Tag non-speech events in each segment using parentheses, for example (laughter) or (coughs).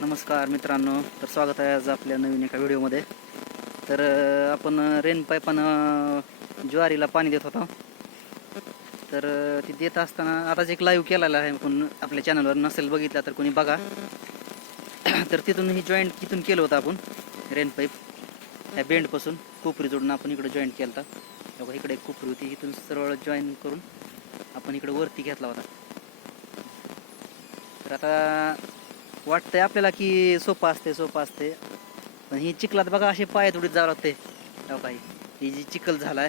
नमस्कार मित्रांनो तर स्वागत आहे आज आपल्या नवीन एका व्हिडिओमध्ये. तर आपण रेन पाईपानं ज्वारीला पाणी देत होतो. तर ती देत असताना आताच एक लाईव्ह केलेला आहे. कोण आपल्या चॅनलवर नसेल बघितला तर कोणी बघा. (coughs) तर तिथून ही जॉईंट तिथून केलं होतं आपण रेन पाईप ह्या बेंडपासून कोपरी जोडून आपण इकडे जॉईंट केला होता बघा इकडे एक कोपरी होती. इथून सरळ जॉईन करून आपण इकडे वरती घेतला होता. तर आता वाटतंय आपल्याला की सोपं असते सोपं असते पण ही चिखलात बघा असे पाय थोडीच जावं लागते काही हो ही जी चिखल झालाय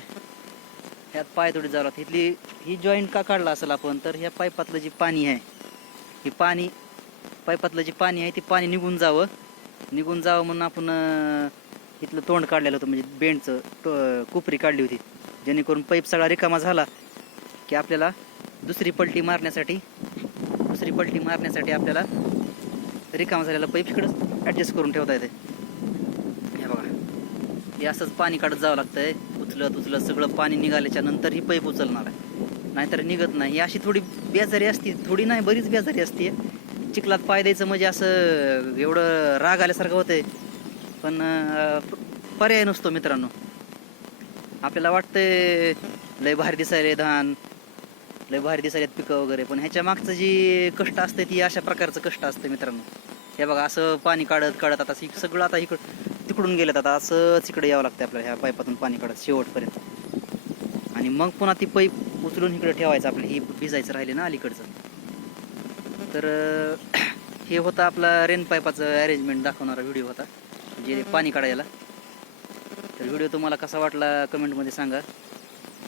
ह्यात पाय थोडी जावं लागते इथली ही जॉईंट का काढला असेल आपण तर ह्या पाईपातलं जे पाणी आहे हे पाणी पाईपातलं जे पाणी आहे ते पाणी निघून जावं. निघून जावं म्हणून आपण इथलं तोंड काढलेलं होतं म्हणजे बेंडचं टो- कोपरी काढली होती. जेणेकरून पाईप सगळा रिकामा झाला की आपल्याला दुसरी पलटी मारण्यासाठी दुसरी पलटी मारण्यासाठी आपल्याला रिकामा झालेला पाईप इकडं ॲडजस्ट करून ठेवता येते हे बघा. हे असंच पाणी काढत जावं लागतंय. उचलत उचलत सगळं पाणी निघाल्याच्या नंतर ही पाईप उचलणार आहे. नाहीतर निघत नाही. ही अशी थोडी बेजारी असते. थोडी नाही बरीच बेजारी असते. चिखलात पाय द्यायचं म्हणजे असं एवढं राग आल्यासारखं होतंय. पण पर्याय नसतो मित्रांनो. आपल्याला वाटतंय लय भारी दिसायला धान. लय भारी दिसायलेत पिकं वगैरे. पण ह्याच्या मागचं जी कष्ट असते ती अशा प्रकारचं कष्ट असतं मित्रांनो. हे बघा असं पाणी काढत काढत आता सगळं आता इकड तिकडून गेलं आता असंच इकडे यावं लागतं आपल्याला ह्या पाईपातून पाणी काढत शेवटपर्यंत. आणि मग पुन्हा ती पाईप उचलून इकडे ठेवायचं आपलं ही भिजायचं राहिले ना अलीकडचं. तर (clears throat) हे होता आपला रेन पाईपाचं अरेंजमेंट दाखवणारा व्हिडिओ होता जे पाणी काढायला. तर व्हिडिओ तुम्हाला कसा वाटला कमेंटमध्ये सांगा.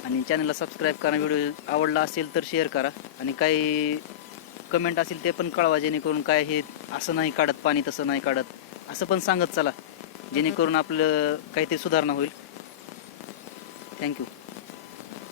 आणि चॅनलला सबस्क्राईब करा व्हिडिओ आवडला असेल तर शेअर करा. आणि काही कमेंट असेल ते पण कळवा जेणेकरून काय हे असं नाही काढत पाणी तसं नाही काढत. असं पण सांगत चला जेणेकरून आपलं काहीतरी सुधारणा होईल. थँक्यू